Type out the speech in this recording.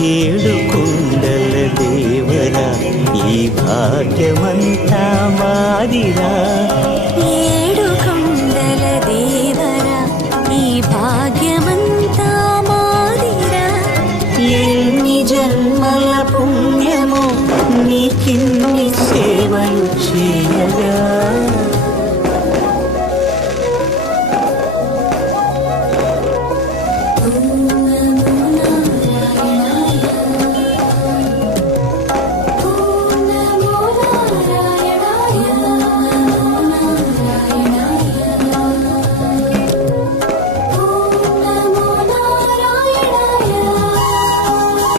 ఏడు కొండల దేవరా ఈ భాగ్యమంతా మాదిరా. ఏడు కొండల దేవరా ఈ భాగ్యమంతా మాదిరా. ఎన్ని జన్మల పుణ్యమో నీకిన్ని సేవలు చేయగా.